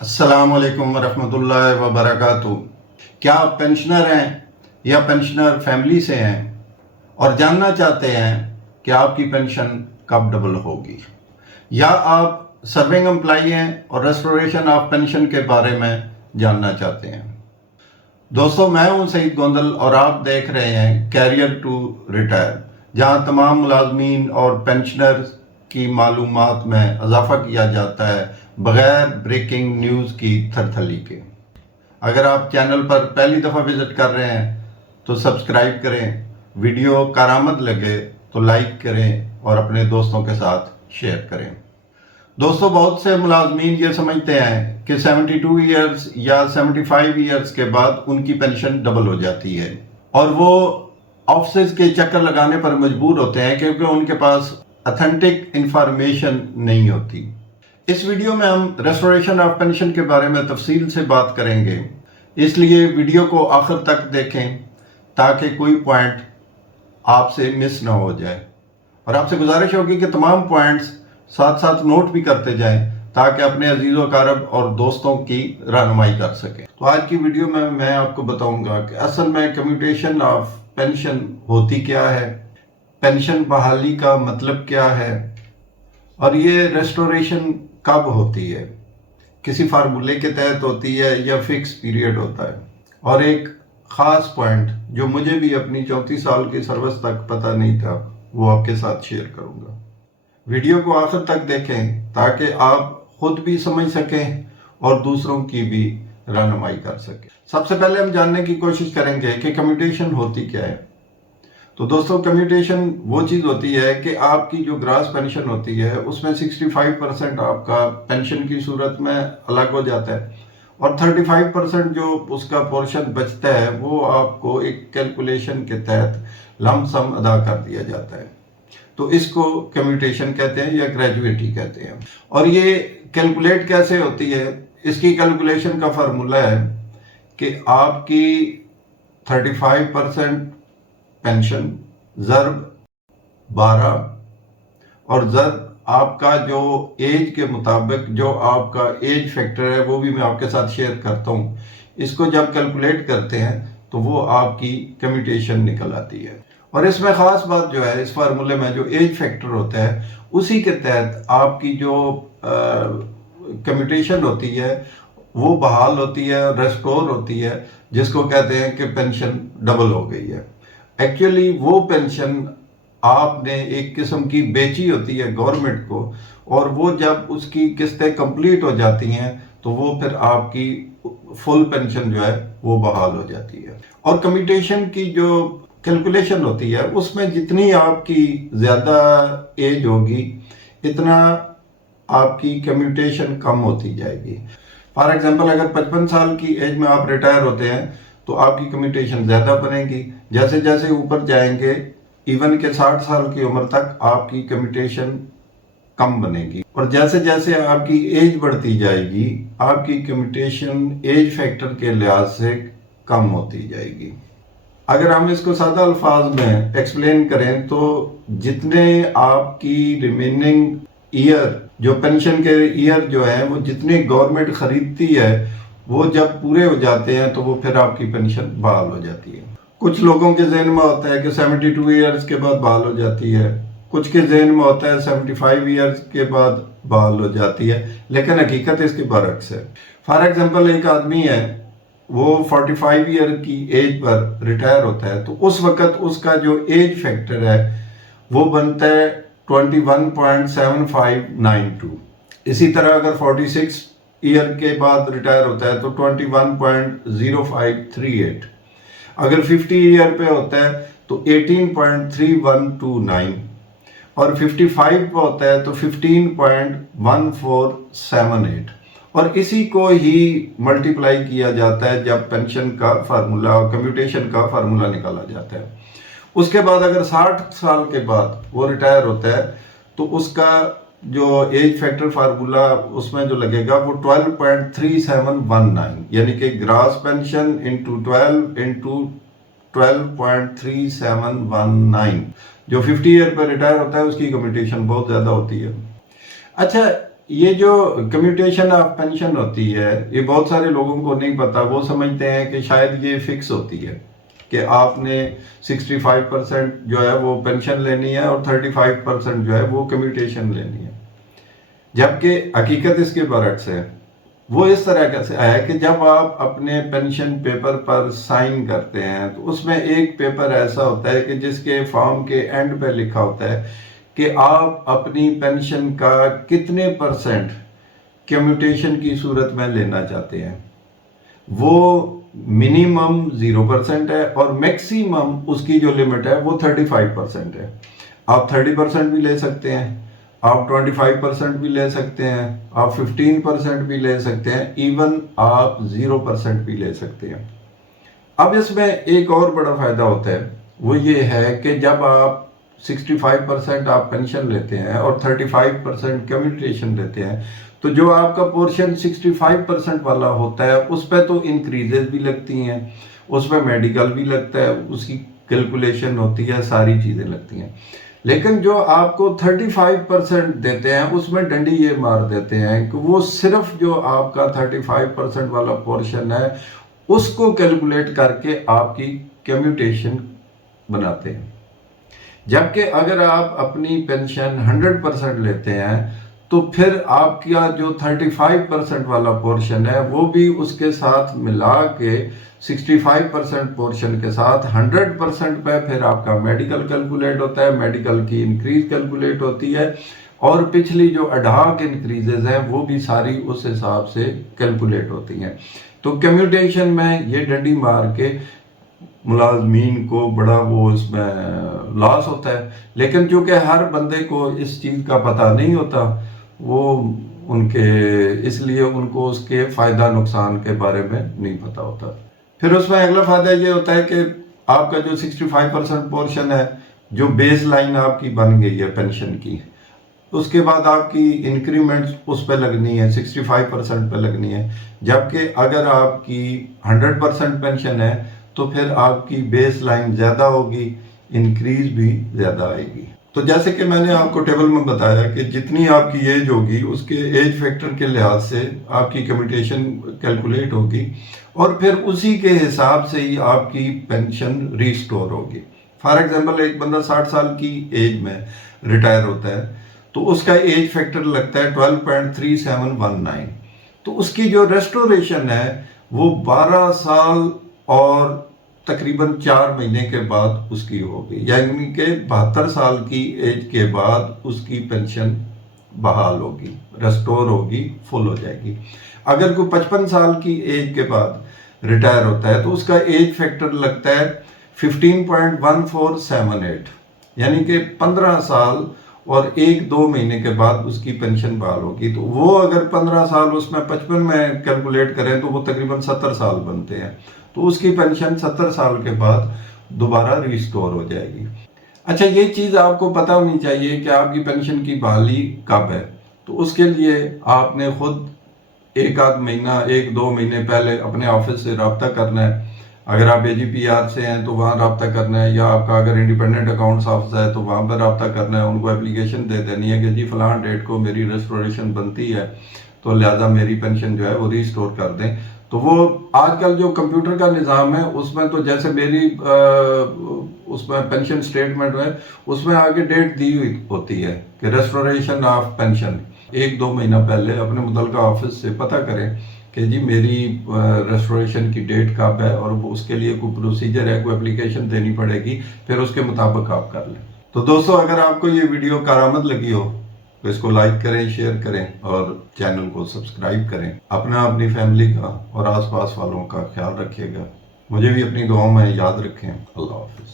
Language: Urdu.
السلام علیکم ورحمۃ اللہ وبرکاتہ۔ کیا آپ پینشنر ہیں یا پینشنر فیملی سے ہیں اور جاننا چاہتے ہیں کہ آپ کی پینشن کب ڈبل ہوگی، یا آپ سرونگ امپلائی ہیں اور ریسٹوریشن آف پینشن کے بارے میں جاننا چاہتے ہیں؟ دوستو، میں ہوں سعید گوندل اور آپ دیکھ رہے ہیں کیریئر ٹو ریٹائر، جہاں تمام ملازمین اور پینشنر کی معلومات میں اضافہ کیا جاتا ہے بغیر بریکنگ نیوز کی تھرتھلی کے۔ اگر آپ چینل پر پہلی دفعہ وزٹ کر رہے ہیں تو سبسکرائب کریں، ویڈیو کارآمد لگے تو لائک کریں اور اپنے دوستوں کے ساتھ شیئر کریں۔ دوستو، بہت سے ملازمین یہ سمجھتے ہیں کہ 72 ایئرز یا 75 ایئرز کے بعد ان کی پینشن ڈبل ہو جاتی ہے، اور وہ آفسز کے چکر لگانے پر مجبور ہوتے ہیں کیونکہ ان کے پاس اتھینٹک انفارمیشن نہیں ہوتی۔ اس ویڈیو میں ہم ریسٹوریشن آف پینشن کے بارے میں تفصیل سے بات کریں گے، اس لیے ویڈیو کو آخر تک دیکھیں تاکہ کوئی پوائنٹ آپ سے مس نہ ہو جائے، اور آپ سے گزارش ہوگی کہ تمام پوائنٹس ساتھ ساتھ نوٹ بھی کرتے جائیں تاکہ اپنے عزیز و اقارب اور دوستوں کی رہنمائی کر سکیں۔ تو آج کی ویڈیو میں آپ کو بتاؤں گا کہ اصل میں کمیوٹیشن آف پینشن ہوتی کیا ہے، پینشن بحالی کا مطلب کیا ہے، اور یہ ریسٹوریشن کب ہوتی ہے، کسی فارمولے کے تحت ہوتی ہے یا فکس پیریڈ ہوتا ہے، اور ایک خاص پوائنٹ جو مجھے بھی اپنی 34 سال کی سروس تک پتہ نہیں تھا وہ آپ کے ساتھ شیئر کروں گا۔ ویڈیو کو آخر تک دیکھیں تاکہ آپ خود بھی سمجھ سکیں اور دوسروں کی بھی رہنمائی کر سکیں۔ سب سے پہلے ہم جاننے کی کوشش کریں گے کہ کمیوٹیشن ہوتی کیا ہے۔ تو دوستو، کمیوٹیشن وہ چیز ہوتی ہے کہ آپ کی جو گراس پینشن ہوتی ہے اس میں 65% آپ کا پینشن کی صورت میں الگ ہو جاتا ہے، اور 35% جو اس کا پورشن بچتا ہے وہ آپ کو ایک کیلکولیشن کے تحت لم سم ادا کر دیا جاتا ہے۔ تو اس کو کمیوٹیشن کہتے ہیں یا گریجویٹی کہتے ہیں۔ اور یہ کیلکولیٹ کیسے ہوتی ہے؟ اس کی کیلکولیشن کا فارمولہ ہے کہ آپ کی 35% پینشن ضرب 12 اور ضرب آپ کا جو ایج کے مطابق جو آپ کا ایج فیکٹر ہے وہ بھی میں آپ کے ساتھ شیئر کرتا ہوں، اس کو جب کیلکولیٹ کرتے ہیں تو وہ آپ کی کمیوٹیشن نکل آتی ہے۔ اور اس میں خاص بات جو ہے، اس فارمولے میں جو ایج فیکٹر ہوتا ہے اسی کے تحت آپ کی جو کمیوٹیشن ہوتی ہے وہ بحال ہوتی ہے، ریسٹور ہوتی ہے، جس کو کہتے ہیں کہ پینشن ڈبل ہو گئی ہے۔ ایکچولی وہ پینشن آپ نے ایک قسم کی بیچی ہوتی ہے گورنمنٹ کو، اور وہ جب اس کی قسطیں کمپلیٹ ہو جاتی ہیں تو وہ پھر آپ کی فل پینشن جو ہے وہ بحال ہو جاتی ہے۔ اور کمیوٹیشن کی جو کیلکولیشن ہوتی ہے اس میں جتنی آپ کی زیادہ ایج ہوگی اتنا آپ کی کمیوٹیشن کم ہوتی جائے گی۔ فار ایگزامپل، اگر 55 سال کی ایج میں آپ ریٹائر ہوتے ہیں تو آپ کی کمیوٹیشن زیادہ بنے گی۔ جیسے جیسے اوپر جائیں گے ایون کہ 60 سال کی عمر تک آپ کی کمیوٹیشن کم بنے گی، اور جیسے جیسے آپ کی ایج بڑھتی جائے گی آپ کی کمیوٹیشن ایج فیکٹر کے لحاظ سے کم ہوتی جائے گی۔ اگر ہم اس کو سادہ الفاظ میں ایکسپلین کریں تو جتنے آپ کی ریمیننگ ایئر، جو پینشن کے ایئر جو ہیں وہ جتنے گورنمنٹ خریدتی ہے وہ جب پورے ہو جاتے ہیں تو وہ پھر آپ کی پینشن بحال ہو جاتی ہے۔ کچھ لوگوں کے ذہن میں ہوتا ہے کہ 72 ایئرز کے بعد بحال ہو جاتی ہے، کچھ کے ذہن میں ہوتا ہے 75 ایئرز کے بعد بحال ہو جاتی ہے، لیکن حقیقت اس کے برعکس ہے۔ فار ایگزامپل، ایک آدمی ہے وہ 45 ایئر کی ایج پر ریٹائر ہوتا ہے تو اس وقت اس کا جو ایج فیکٹر ہے وہ بنتا ہے 21.7592۔ اسی طرح اگر 46 ایئر کے بعد ریٹائر ہوتا ہے تو 21.0538۔ اگر 50 ایئر پہ ہوتا ہے تو 18.3129، اور 55 پہ ہوتا ہے تو 15.1478، اور اسی کو ہی ملٹیپلائی کیا جاتا ہے جب پینشن کا فارمولہ اور کمیوٹیشن کا فارمولہ نکالا جاتا ہے۔ اس کے بعد اگر 60 سال کے بعد وہ ریٹائر ہوتا ہے تو اس کا جو ایج فیکٹر فارمولہ اس میں جو لگے گا وہ 12.3719، یعنی کہ گراس پینشن انٹو 12 انٹو 12.3719۔ جو 50 ایئر پر ریٹائر ہوتا ہے اس کی کمیوٹیشن بہت زیادہ ہوتی ہے۔ اچھا، یہ جو کمیوٹیشن آف پینشن ہوتی ہے یہ بہت سارے لوگوں کو نہیں پتا، وہ سمجھتے ہیں کہ شاید یہ فکس ہوتی ہے کہ آپ نے 65% جو ہے وہ پینشن لینی ہے اور 35% جو ہے وہ کمیوٹیشن لینی ہے، جبکہ حقیقت اس کے برعکس ہے۔ وہ اس طرح سے ہے کہ جب آپ اپنے پینشن پیپر پر سائن کرتے ہیں تو اس میں ایک پیپر ایسا ہوتا ہے کہ جس کے فارم کے اینڈ پہ لکھا ہوتا ہے کہ آپ اپنی پینشن کا کتنے پرسنٹ کمیوٹیشن کی صورت میں لینا چاہتے ہیں۔ وہ منیمم 0% ہے اور میکسیمم اس کی جو لمٹ ہے وہ 35% ہے۔ آپ 30% بھی لے سکتے ہیں، آپ 25% بھی لے سکتے ہیں، آپ 15% بھی لے سکتے ہیں، ایون آپ 0% بھی لے سکتے ہیں۔ اب اس میں ایک اور بڑا فائدہ ہوتا ہے، وہ یہ ہے کہ جب آپ 65% آپ پینشن لیتے ہیں اور 35% کمیوٹیشن لیتے ہیں تو جو آپ کا پورشن 65% والا ہوتا ہے اس پہ تو انکریزز بھی لگتی ہیں، اس پہ میڈیکل بھی لگتا ہے، اس کی کیلکولیشن ہوتی ہے، ساری چیزیں لگتی ہیں۔ لیکن جو آپ کو 35% دیتے ہیں اس میں ڈنڈی یہ مار دیتے ہیں کہ وہ صرف جو آپ کا 35% والا پورشن ہے اس کو کیلکولیٹ کر کے آپ کی کمیوٹیشن بناتے ہیں، جبکہ اگر آپ اپنی پینشن 100% لیتے ہیں تو پھر آپ کا جو 35% والا پورشن ہے وہ بھی اس کے ساتھ ملا کے 65% پورشن کے ساتھ 100% پہ پھر آپ کا میڈیکل کیلکولیٹ ہوتا ہے، میڈیکل کی انکریز کیلکولیٹ ہوتی ہے اور پچھلی جو اڈھاک انکریزز ہیں وہ بھی ساری اس حساب سے کیلکولیٹ ہوتی ہیں۔ تو کمیوٹیشن میں یہ ڈنڈی مار کے ملازمین کو بڑا وہ اس میں لاس ہوتا ہے، لیکن چونکہ ہر بندے کو اس چیز کا پتہ نہیں ہوتا، وہ اس لیے ان کو اس کے فائدہ نقصان کے بارے میں نہیں پتہ ہوتا۔ پھر اس میں اگلا فائدہ یہ ہوتا ہے کہ آپ کا جو 65% پورشن ہے، جو بیس لائن آپ کی بن گئی ہے پینشن کی، اس کے بعد آپ کی انکریمنٹ اس پہ لگنی ہے، 65% پہ لگنی ہے، جبکہ اگر آپ کی 100% پینشن ہے تو پھر آپ کی بیس لائن زیادہ ہوگی، انکریز بھی زیادہ آئے گی۔ تو جیسے کہ میں نے آپ کو ٹیبل میں بتایا کہ جتنی آپ کی ایج ہوگی اس کے ایج فیکٹر کے لحاظ سے آپ کی کمیوٹیشن کیلکولیٹ ہوگی اور پھر اسی کے حساب سے ہی آپ کی پینشن ریسٹور ہوگی۔ فار ایگزامپل ایک بندہ 60 سال کی ایج میں ریٹائر ہوتا ہے تو اس کا ایج فیکٹر لگتا ہے 12.3719، تو اس کی جو ریسٹوریشن ہے وہ 12 سال اور تقریباً 4 مہینے کے بعد اس کی ہوگی، یعنی کہ 72 سال کی ایج کے بعد اس کی پینشن بحال ہوگی، ریسٹور ہوگی، فل ہو جائے گی۔ اگر کوئی 55 سال کی ایج کے بعد ریٹائر ہوتا ہے تو اس کا ایج فیکٹر لگتا ہے 15.1478، یعنی کہ 15 سال اور 1-2 مہینے کے بعد اس کی پینشن بحال ہوگی۔ تو وہ اگر 15 سال اس میں 55 میں کیلکولیٹ کریں تو وہ تقریباً 70 سال بنتے ہیں، تو اس کی پینشن 70 سال کے بعد دوبارہ ریسٹور ہو جائے گی۔ اچھا، یہ چیز آپ کو پتہ ہونی چاہیے کہ آپ کی پینشن کی بحالی کب ہے، تو اس کے لیے آپ نے خود 1-2 مہینے پہلے اپنے آفس سے رابطہ کرنا ہے۔ اگر آپ AGPR سے ہیں تو وہاں رابطہ کرنا ہے، یا آپ کا اگر انڈیپینڈنٹ اکاؤنٹس آفس ہے تو وہاں پر رابطہ کرنا ہے، ان کو اپلیکیشن دے دینی ہے کہ جی فلاں ڈیٹ کو میری ریسٹوریشن بنتی ہے تو لہٰذا میری پینشن جو ہے وہ ریسٹور کر دیں۔ تو وہ آج کل جو کمپیوٹر کا نظام ہے اس میں تو جیسے میری اس میں پینشن سٹیٹمنٹ ہے اس میں آگے ڈیٹ دی ہوئی ہوتی ہے کہ ریسٹوریشن آف پینشن، 1-2 مہینہ پہلے اپنے متعلقہ آفس سے پتہ کریں کہ جی میری ریسٹوریشن کی ڈیٹ کب ہے، اور اس کے لیے کوئی پروسیجر ہے، کوئی اپلیکیشن دینی پڑے گی، پھر اس کے مطابق آپ کر لیں۔ تو دوستو، اگر آپ کو یہ ویڈیو کارآمد لگی ہو تو اس کو لائک کریں، شیئر کریں اور چینل کو سبسکرائب کریں۔ اپنی فیملی کا اور آس پاس والوں کا خیال رکھیے گا، مجھے بھی اپنی دعاؤں میں یاد رکھیں۔ اللہ حافظ۔